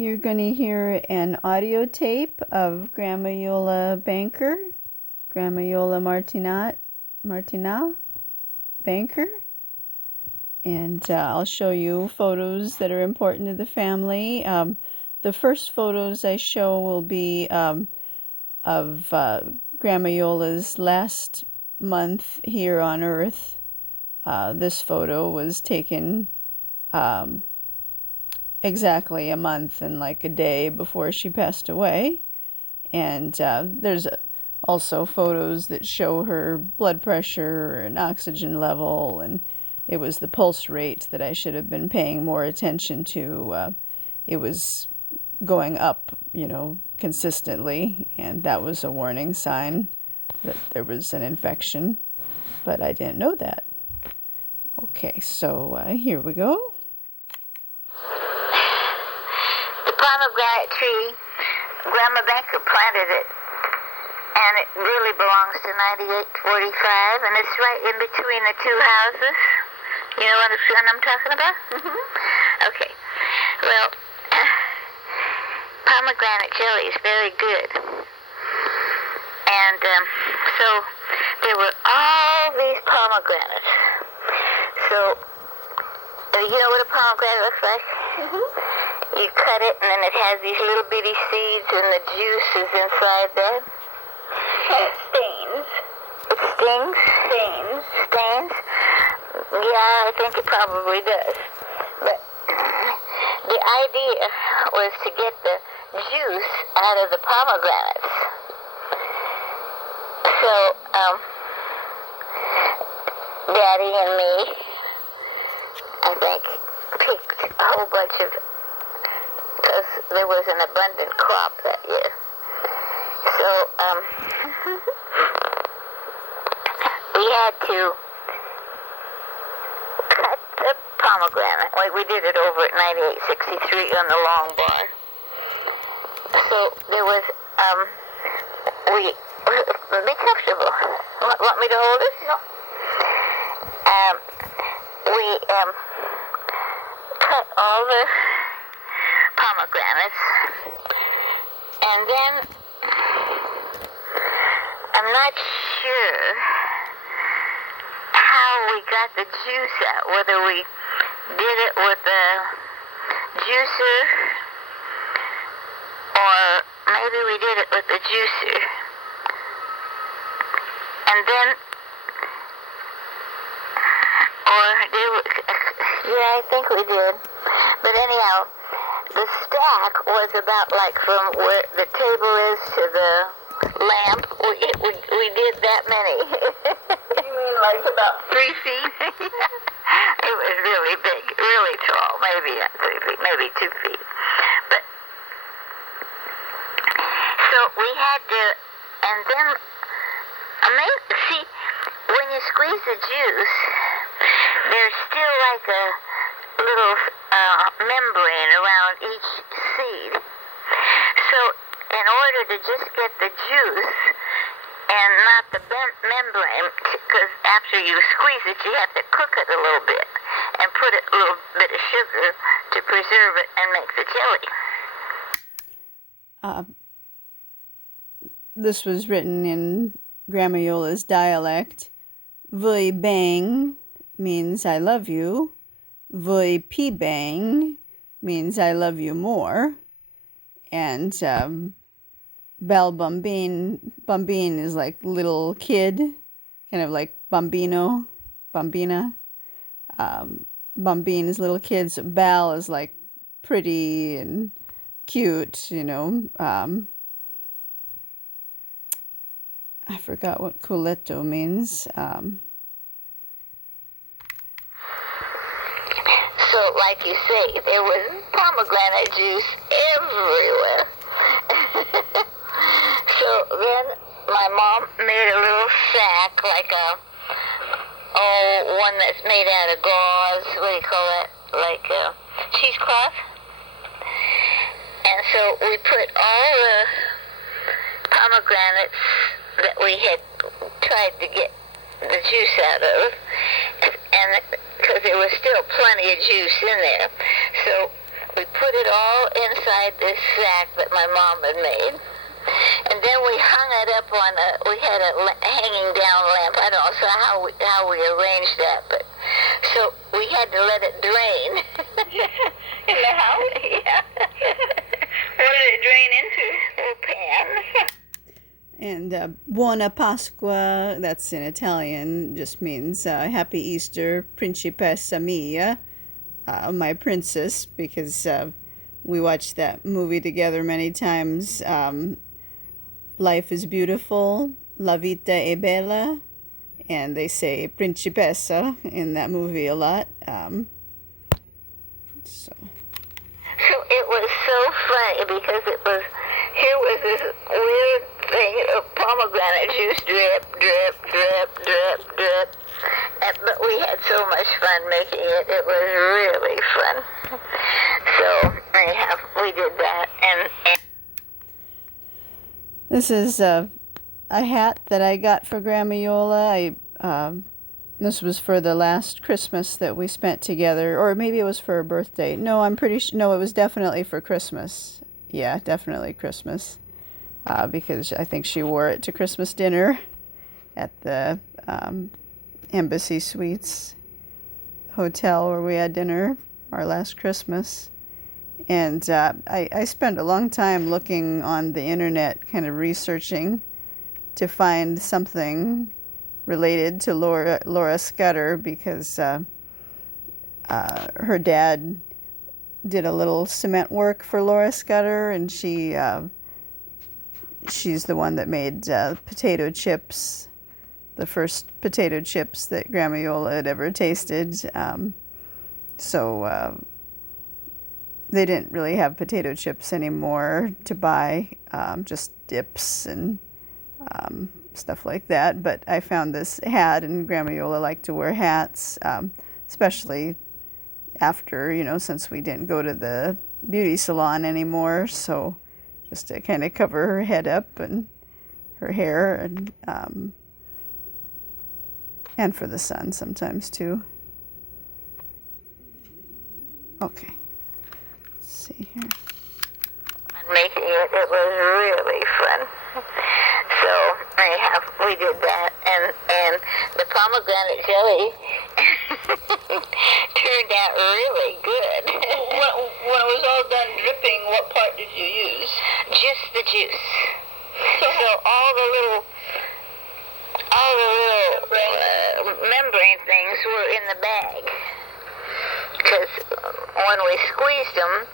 You're going to hear an audio tape of Grandma Iole Banker, Grandma Iole Martinat Banker. And I'll show you photos that are important to the family. The first photos I show will be of Grandma Iole's last month here on Earth. This photo was taken exactly a month and like a day before she passed away. And there's also photos that show her blood pressure and oxygen level, and it was the pulse rate that I should have been paying more attention to. It was going up, consistently, and that was a warning sign that there was an infection, but I didn't know that. Okay, so here we go. The pomegranate tree, Grandma Banker planted it, and it really belongs to 9845, and it's right in between the two houses. You know what I'm talking about? Okay. Well, pomegranate jelly is very good. And so there were all these pomegranates. So, you know what a pomegranate looks like? You cut it, and then it has these little bitty seeds, and the juice is inside there. It stings. It stings? Stains? Yeah, I think it probably does. But the idea was to get the juice out of the pomegranates. So, Daddy and me, I think, picked a whole bunch of, because there was an abundant crop that year. So, we had to cut the pomegranate, like we did it over at 9863 on the long bar. So there was, be comfortable. Want me to hold it? No. We cut all the pomegranates, and then I'm not sure how we got the juice out, whether we did it with a juicer or maybe we did it with the juicer. And then, yeah, I think we did. But anyhow, the stack was about like from where the table is to the lamp. We did that many. You mean like about 3 feet? It was really big, really tall, maybe not 3 feet, maybe 2 feet. But, so we had to, and then, see, when you squeeze the juice, there's still like a little membrane around each seed. So in order to just get the juice and not the membrane, because after you squeeze it, you have to cook it a little bit and put a little bit of sugar to preserve it and make the jelly. This was written in Grandma Iole's dialect. Vui bang means I love you. Vui pi bang means I love you more. And Bel Bambin is like little kid, kind of like bambino, bambina. Bambin is little kid, so Bel is like pretty and cute, I forgot what culetto means. So, like you say, there was pomegranate juice everywhere. So then my mom made a little sack, like one that's made out of gauze. What do you call that? Like cheesecloth. And so we put all the pomegranates that we had tried to get the juice out of, and because there was still plenty of juice in there, so we put it all inside this sack that my mom had made. And then we hung it up on we had a hanging down lamp. I don't know how we arranged that, but so we had to let it drain. In the house? Yeah. What did it drain into? A pan. And Buona Pasqua, that's in Italian, just means Happy Easter, Principessa mia, my princess, because we watched that movie together many times. Life is beautiful, la vita è bella, and they say principessa in that movie a lot. So it was so funny because here was this weird thing of pomegranate juice drip, drip, drip, drip, drip. But we had so much fun making it. It was really fun. So anyhow, we did that. And this is a hat that I got for Grandma Iole. This was for the last Christmas that we spent together, or maybe it was for her birthday. No, I'm pretty sure. No, it was definitely for Christmas. Yeah, definitely Christmas, because I think she wore it to Christmas dinner at the Embassy Suites hotel where we had dinner our last Christmas. And I spent a long time looking on the internet, kind of researching to find something related to Laura Scudder, because her dad did a little cement work for Laura Scudder, and she's the one that made potato chips, the first potato chips that Grandma Iole had ever tasted. So they didn't really have potato chips anymore to buy, just dips and stuff like that. But I found this hat, and Grandma Iole liked to wear hats, especially after, since we didn't go to the beauty salon anymore. So just to kind of cover her head up and her hair, and for the sun sometimes too. Okay. See here. Making it was really fun. So anyhow, we did that, and the pomegranate jelly turned out really good. When it was all done dripping, what part did you use? Just the juice. So all the little membrane things were in the bag, because when we squeezed them,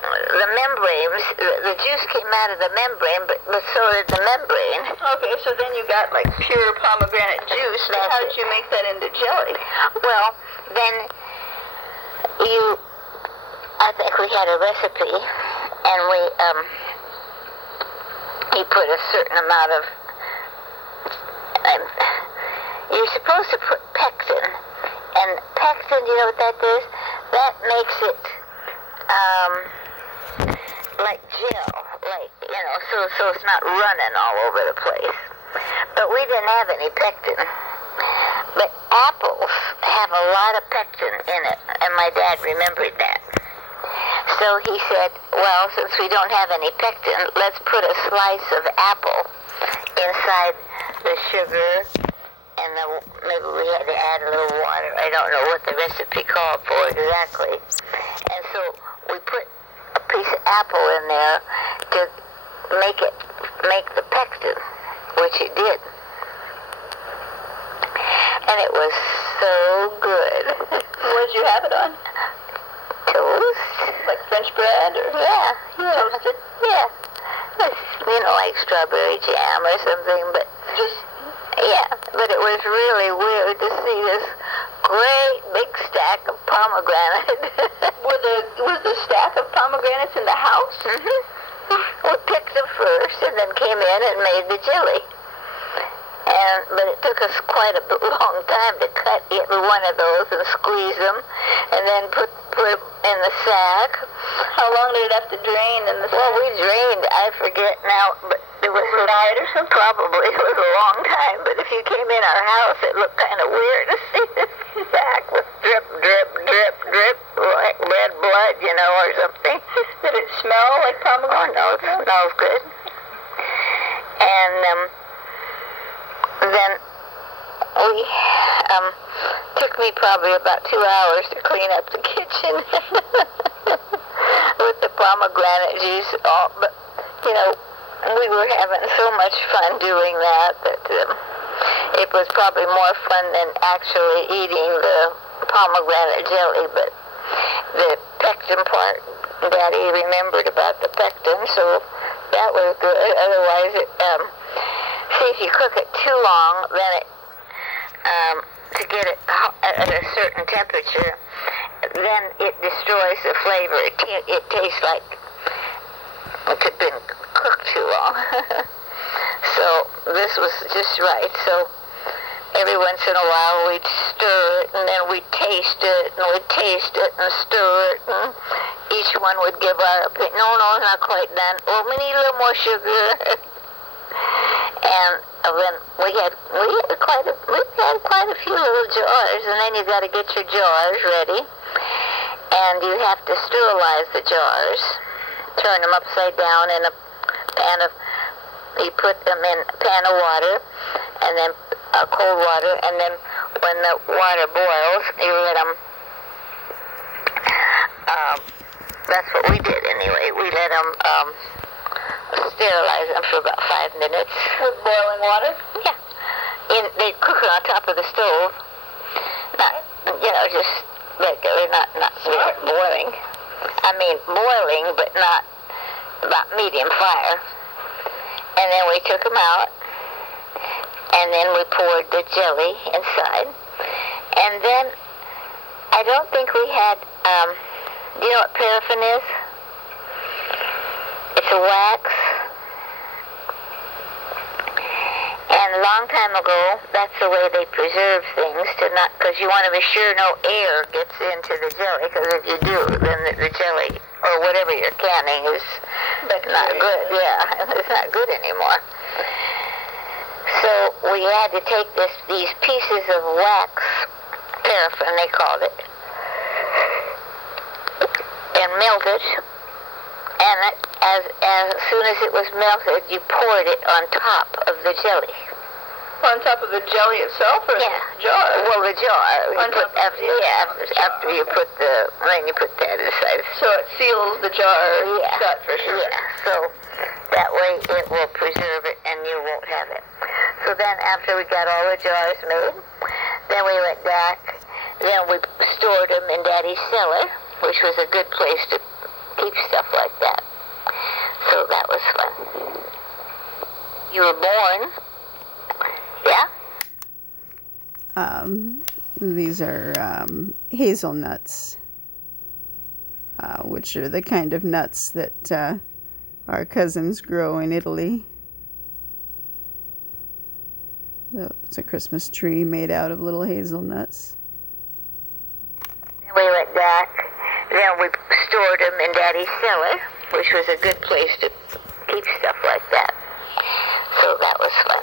the membranes, the juice came out of the membrane, but so did the membrane. Okay, so then you got like pure pomegranate juice. How did you make that into jelly? Well, then I think we had a recipe, and he put a certain amount of, you're supposed to put pectin, and pectin, you know what that does? That makes it like gel, so it's not running all over the place. But we didn't have any pectin. But apples have a lot of pectin in it, and my dad remembered that. So he said, well, since we don't have any pectin, let's put a slice of apple inside the sugar, and maybe we had to add a little water. I don't know what the recipe called for exactly. And so we put a piece of apple in there to make the pectin, which it did. And it was so good. What did you have it on? Toast. Like French bread? Or Yeah. toasted? Yeah. Like strawberry jam or something, but but it was really weird to see this great big stack of pomegranate. Was the stack of pomegranates in the house? Mm-hmm. We picked them first and then came in and made the jelly. But it took us quite a long time to cut every one of those and squeeze them, and then put them in the sack. How long did it have to drain in the sack? Well, we drained, I forget now, but it was overnight or something? Probably. It was a long time, but if you came in our house, it looked kind of weird to see this sack with drip, drip, drip, drip, like red blood, or something. Did it smell like pomegranate? Oh, no, it smells good. And then we, took me probably about 2 hours to clean up the kitchen with the pomegranate juice. But, we were having so much fun doing that it was probably more fun than actually eating the pomegranate jelly. But the pectin part, Daddy remembered about the pectin, so that was good. Otherwise, see, if you cook it too long, then to get it at a certain temperature, then it destroys the flavor. It tastes like it had been cooked too long. So this was just right. So every once in a while we'd stir it, and then we'd taste it, and we'd taste it and stir it, and each one would give our opinion. No, not quite done. Oh, we need a little more sugar. And then we had quite a few little jars, and then you got to get your jars ready, and you have to sterilize the jars, turn them upside down in a pan of. You put them in a pan of water, and then cold water, and then when the water boils, you let them. That's what we did anyway. We let them sterilize them for about 5 minutes. With boiling water? Yeah. They cook it on top of the stove. Not, just regular, not really boiling. I mean, boiling, but not about medium fire. And then we took them out, and then we poured the jelly inside. And then, I don't think we had, do you know what paraffin is? It's a wax. And a long time ago, that's the way they preserve things, because you want to be sure no air gets into the jelly, because if you do, then the jelly, or whatever you're canning, is not good. Yeah, it's not good anymore. So we had to take these pieces of wax, paraffin they called it, and melt it. And as soon as it was melted, you poured it on top of the jelly. On top of the jelly itself, or Yeah. the jar? Well, the jar. After You put then you put that inside. So it seals the jar shut for sure. Yeah. So that way it will preserve it, and you won't have it. So then after we got all the jars made, then we went back. Then we stored them in Daddy's cellar, which was a good place to keep stuff like that. So that was fun. You were born. Yeah? These are hazelnuts, which are the kind of nuts that our cousins grow in Italy. It's a Christmas tree made out of little hazelnuts. Then we went back. Then we stored them in Daddy's cellar, which was a good place to keep stuff like that. So that was fun.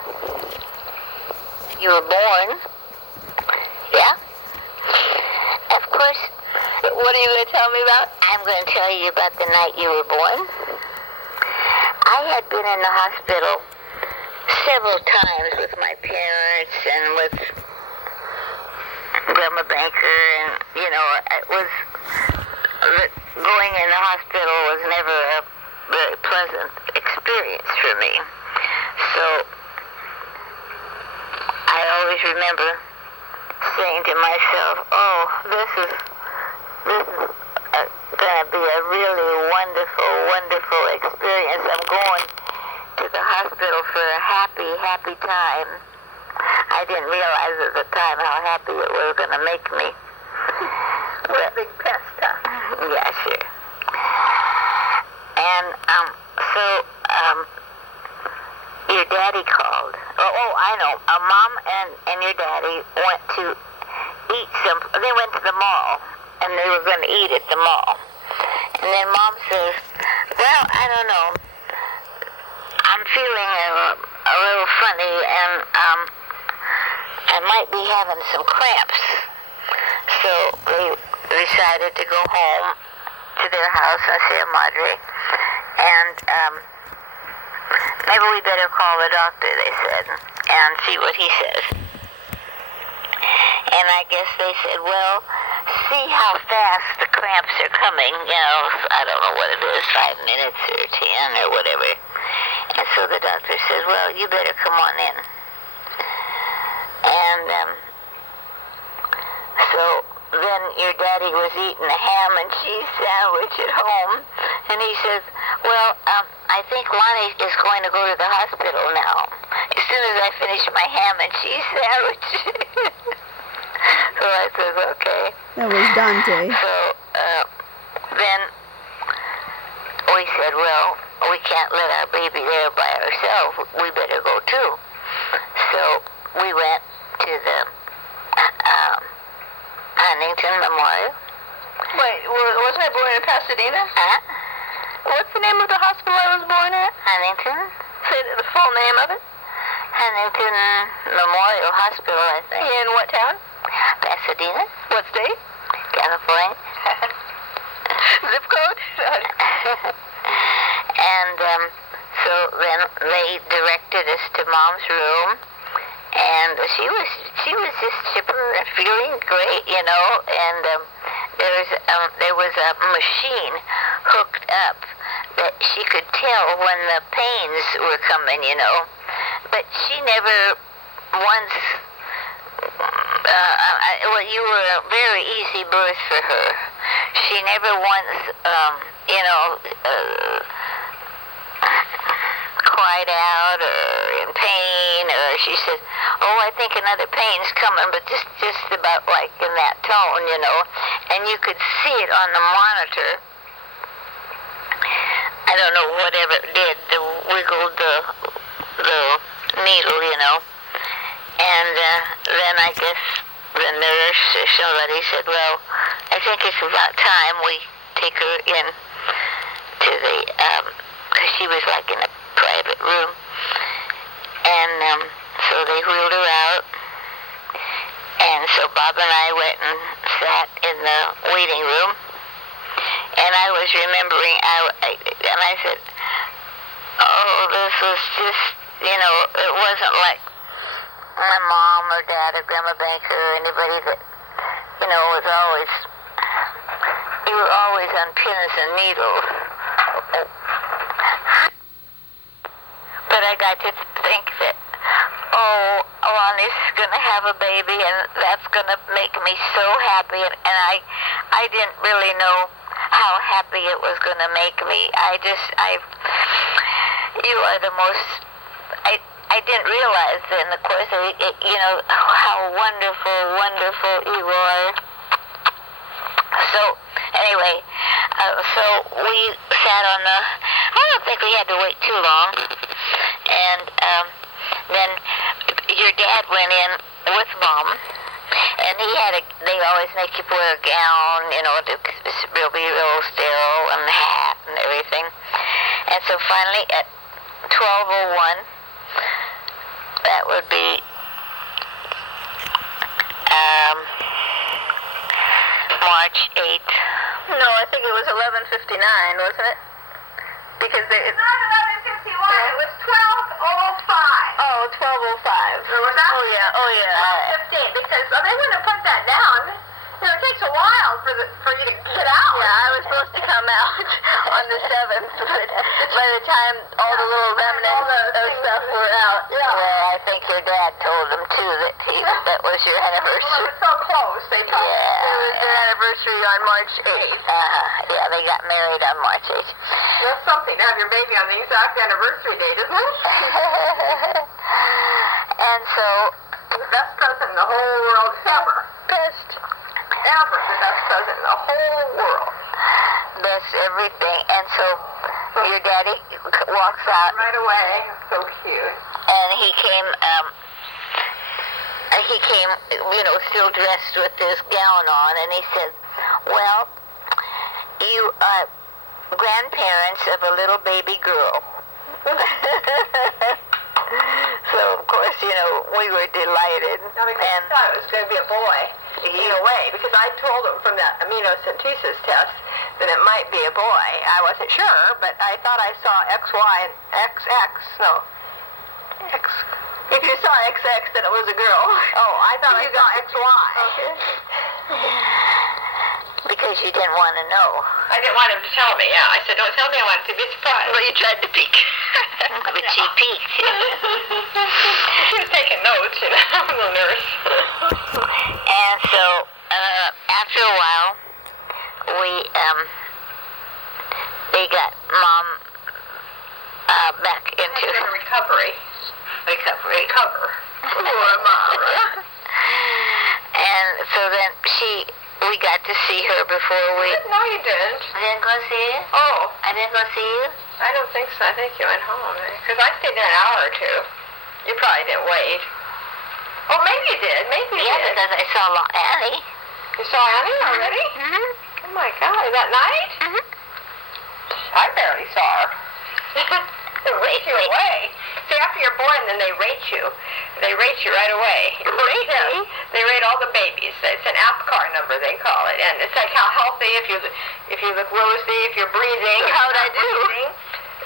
You were born. Yeah? Of course. What are you going to tell me about? I'm going to tell you about the night you were born. I had been in the hospital several times with my parents and with Iole Banker, and it was going in the hospital was never a very pleasant experience for me. So I always remember saying to myself, "Oh, this is going to be a really wonderful experience. I'm going to the hospital for a happy time." I didn't realize at the time how happy it was going to make me. What a big pest, huh? Yeah, sure. And so your daddy called. Oh, I know. Mom and your daddy went to eat they went to the mall, and they were going to eat at the mall. And then Mom says, "Well, I don't know. I'm feeling a little funny, and I might be having some cramps." So they decided to go home to their house in Sierra Madre, and maybe we better call the doctor, they said, and see what he says. And I guess they said, well, see how fast the cramps are coming, I don't know what it is, 5 minutes or 10 or whatever. And so the doctor said, well, you better come on in. And so then your daddy was eating a ham and cheese sandwich at home, and he says, well, I think Lonnie is going to go to the hospital now, as soon as I finish my ham and cheese sandwich. So I said, okay. That was Dante. So then we said, well, we can't let our baby there by ourselves. We better go too. So we went to the Huntington Memorial. Wait, wasn't I born in Pasadena? Huh? What's the name of the hospital I was born at? Huntington? Say the full name of it. Huntington Memorial Hospital, I think. In what town? Pasadena? What state? California. Zip code? And so then they directed us to Mom's room, and she was just chipper and feeling great, and there was a machine hooked up that she could tell when the pains were coming, but she never once, you were a very easy birth for her. She never once, cried out or in pain, or she said, oh, I think another pain's coming, but just about like in that tone, and you could see it on the monitor. I don't know, whatever it did, wiggled the needle, and then I guess the nurse or somebody said, well, I think it's about time we take her in to the, because she was like in a private room, and so they wheeled her out, and so Bob and I went and sat in the waiting room, and I was remembering, and I said, oh, this was just, it wasn't like my mom or dad or Grandma Banker or anybody that, was always, you were always on pins and needles. But I got to think that, oh, Lonnie's going to have a baby, and that's going to make me so happy, and I didn't really know how happy it was going to make me. You are the most, I didn't realize then, of course, how wonderful you are. So, anyway, so we sat on I don't think we had to wait too long, and then your dad went in with Mom, and they always make you wear a gown, to be real sterile, and the hat and everything. And so finally at 12:01, that would be March 8th. No, I think it was 11:59, wasn't it? Because it's not 11:51. It was 12:05. Oh, 12:05. Was that? Oh yeah. 15. Because they wouldn't have put that down. It takes a while for you to get out. Yeah, I was supposed to come out on the 7th, but by the time all the little remnants of stuff were out. Yeah. Well, I think your dad told them too that was your anniversary. Well, it was so close. They told me it was their anniversary on March 8th. Yeah, they got married on March 8th. That's something to have your baby on the exact anniversary date, isn't it? And so, the best present in the whole world ever. Ever the best present in the whole world. Best everything. And so, your daddy walks out. Right away. So cute. And he came, still dressed with this gown on, and he said, well, you are grandparents of a little baby girl. So, of course, we were delighted. I thought it was going to be a boy. in a way, because I told him from that amniocentesis test that it might be a boy. I wasn't sure, but I thought I saw XY and XX. No, X. If you saw XX, then it was a girl. Oh, I thought I saw XY. Okay. Because you didn't want to know. I didn't want him to tell me, yeah. I said, don't tell me, I wanted to be surprised. Well, you tried to peek. But she peeked. She was taking notes, the nurse. And so, after a while, they got Mom back into recovery. Recover. Poor Mom. And so then we got to see her before we... No, you didn't. I didn't go see you? Oh. I didn't go see you? I don't think so. I think you went home. Because I stayed there an hour or two. You probably didn't wait. Oh, maybe you did. Maybe you did. Yeah, because I saw Annie. You saw Annie already? Mm-hmm. Oh, my God. That night? Mm-hmm. I barely saw her. They rate you Wait. away. See, after you're born, then they rate you. They rate you right away. Rate me? They rate all the babies. It's an APCAR number, they call it. And it's like how healthy, if you look rosy, if you're breathing. So how'd I do? Breathing.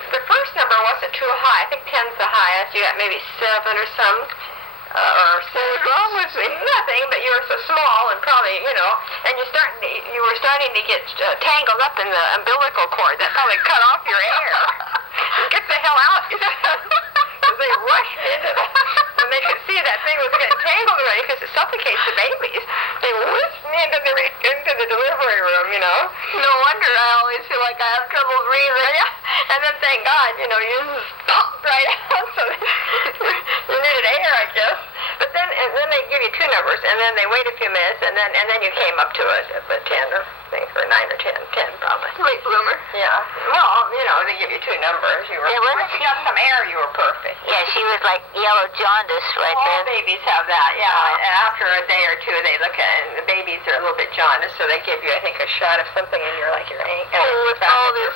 The first number wasn't too high. I think 10's the highest. You got maybe 7 or some. Or what's wrong with me? Nothing, but you were so small and probably, and you were starting to get tangled up in the umbilical cord. That probably cut off your air. Get the hell out. Because they rushed into the, when they could see that thing was getting tangled already because it suffocates the babies. They whisked me into the delivery room, No wonder I always feel like I have trouble breathing. And then thank God, you just popped right out. So you needed air, I guess. But then they give you 2 numbers, and then they wait a few minutes, and then you came up to a 10, I think, or 9 or 10 probably. Late bloomer. Yeah. Well, they give you 2 numbers. You were. Yeah, well, if you got some air, you were perfect. Yeah, she was like yellow jaundice right All there. babies have that, yeah. And after a day or 2, they look at it, and the babies are a little bit jaundiced, so they give you, I think, a shot of something in your ankle. With all this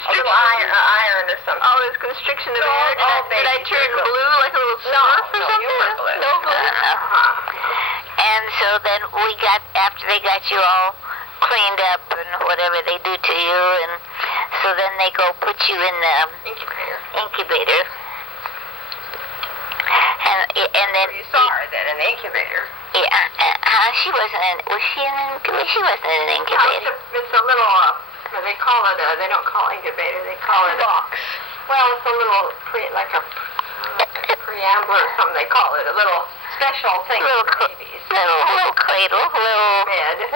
a little iron or something. All this constriction of air. Did I turn blue like a little smurf or something? You were blue. No blue. And so then after they got you all cleaned up and whatever they do to you, and so then they go put you in the incubator. And then you saw her then in the incubator. Yeah, she wasn't in. Was she in an incubator? She wasn't in an incubator. It's a little. They call it they don't call it incubator. They call it box. Well, it's a little like a preamble or something. They call it a little special thing for babies. Little cradle, little bed.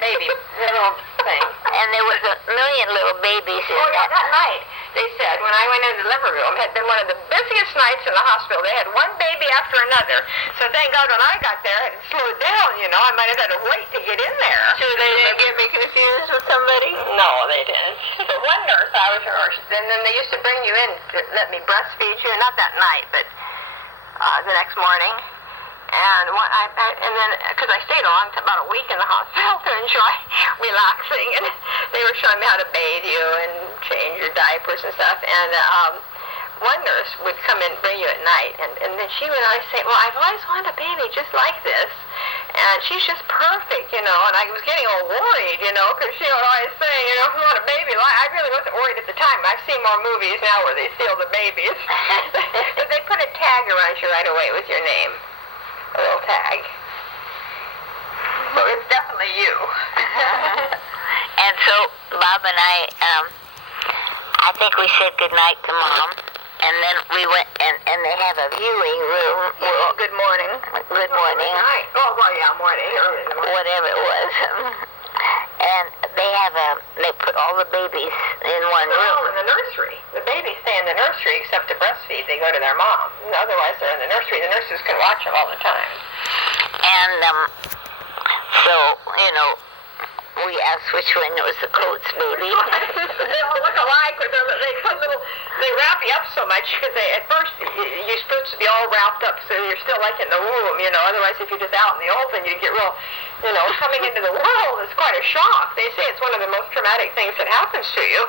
Baby, little thing. And there was a million little babies in that night. They said, when I went in the delivery room, had been one of the busiest nights in the hospital. They had one baby after another. So thank God when I got there, it slowed down, I might have had to wait to get in there. So they didn't get me confused with somebody? No, they didn't. But one nurse, I was hers. And then they used to bring you in to let me breastfeed you. Not that night, but the next morning. And then, because I stayed about a week in the hospital to enjoy relaxing, and they were showing me how to bathe you and change your diapers and stuff. And one nurse would come in and bring you at night, and then she would always say, well, I've always wanted a baby just like this, and she's just perfect, and I was getting all worried, because she would always say, if you want a baby, I really wasn't worried at the time. I've seen more movies now where they steal the babies. But they put a tag around you right away with your name. A little tag. So it's definitely you. And so Bob and I think we said goodnight to Mom, and then we went, and they have a viewing room. Well, good morning. Good morning. Night. Oh, well, yeah, morning. Early in the morning. Whatever it was. And they put all the babies in one room. In the nursery. The babies stay in the nursery except to breastfeed. They go to their mom. Otherwise, they're in the nursery. The nurses can watch them all the time. And so, we asked which one was the Coates baby. They all look alike, but they wrap you up so much because at first you're supposed to be all wrapped up so you're still like in the womb, Otherwise, if you're just out in the open, you get real coming into the world is quite a shock. They say it's one of the most traumatic things that happens to you,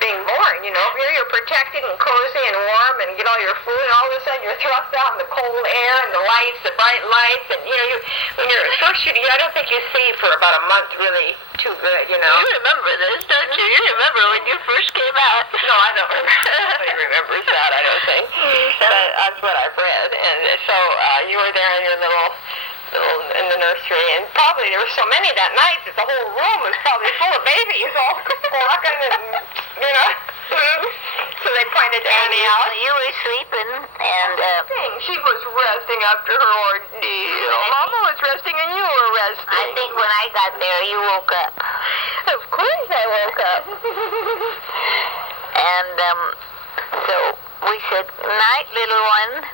being born. Here you're protected and cozy and warm and get all your food, and all of a sudden you're thrust out in the cold air and the lights, the bright lights, and when you're first shooting, I don't think you see for about a month really too good. You remember this, don't you? You remember when you first came out? No, I don't remember. Nobody remembers that, I don't think. But that's what I've read. And so you were there in your little in the nursery, and probably there were so many that night that the whole room was probably full of babies all walking and so they pointed Annie out. You were sleeping, and she was resting after her ordeal. Mama was resting and you were resting. I think when I got there, you woke up. Of course I woke up. And so we said, night, little one.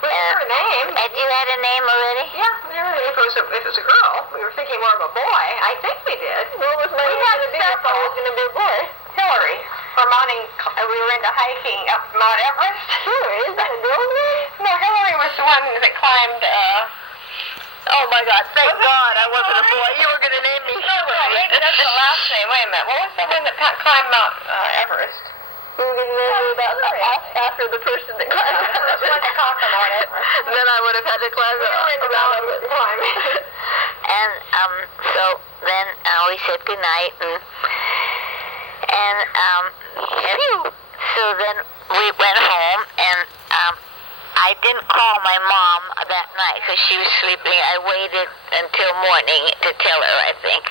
We had a name. Had you had a name already? Yeah, we had a name. If it was a girl, we were thinking more of a boy. I think we did. What was my name? We had a several. It was going to be a boy. Hillary. We were into hiking up Mount Everest. Hillary, is that a girl name? No, Hillary was the one that climbed, Oh my God, thank God I wasn't a boy. You were going to name me Hillary. No, maybe that's the last name. Wait a minute. What was the one that climbed Mount Everest? You were going to name me after the person that climbed the first one to conquer Mount Everest. Then I would have had to climb Mount Everest. And so then we said goodnight, and so then we went home, and I didn't call my mom that night because she was sleeping. I waited until morning to tell her, I think.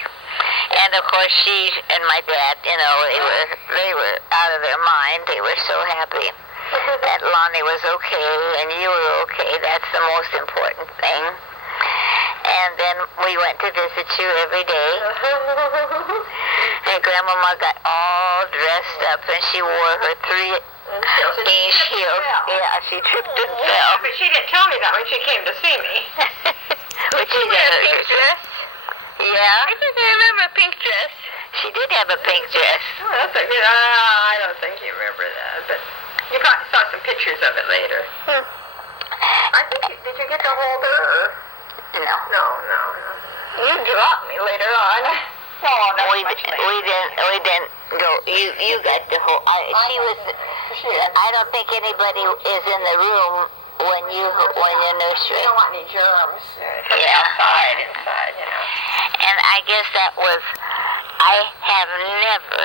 And of course, she and my dad, they were out of their mind. They were so happy that Lonnie was okay and you were okay. That's the most important thing. And then we went to visit you every day. And Grandmama got all dressed up, and she wore her 3-inch heels. Yeah, she tripped and fell. But she didn't tell me that when she came to see me. But she had a pink dress. Yeah. I think I remember a pink dress. She did have a pink dress. Oh, that's a good. I don't think you remember that, but you probably saw some pictures of it later. I think. Did you get to hold her? Or? No. No. You dropped me later on. No, that's we didn't go. You got the whole. I don't think anybody is in the room when you're nursery. You don't want any germs. Yeah. Inside. And I guess that was. I have never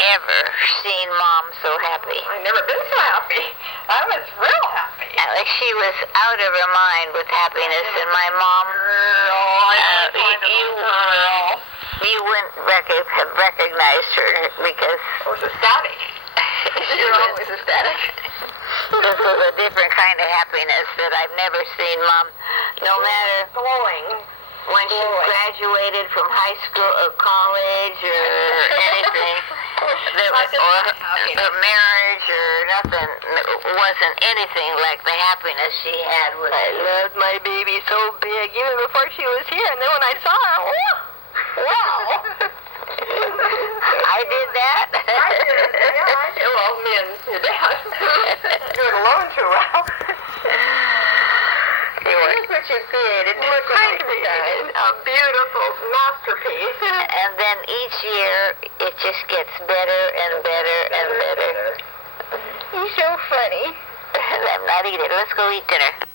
ever seen Mom so happy. I've never been so happy. I was real happy. She was out of her mind with happiness, and my mom. You wouldn't have recognized her because I was ecstatic. You're always ecstatic. This was a different kind of happiness that I've never seen Mom. No matter glowing when she graduated from high school or college or anything, or her marriage or nothing, wasn't anything like the happiness she had with. I loved my baby so big, even before she was here. And then when I saw her, wow. I did that? I did. Well, me and your dad. Do it alone too well. Here's what you created. Look what I created. A beautiful masterpiece. And then each year, it just gets better and better and better. You're so funny. I'm not eating. Let's go eat dinner.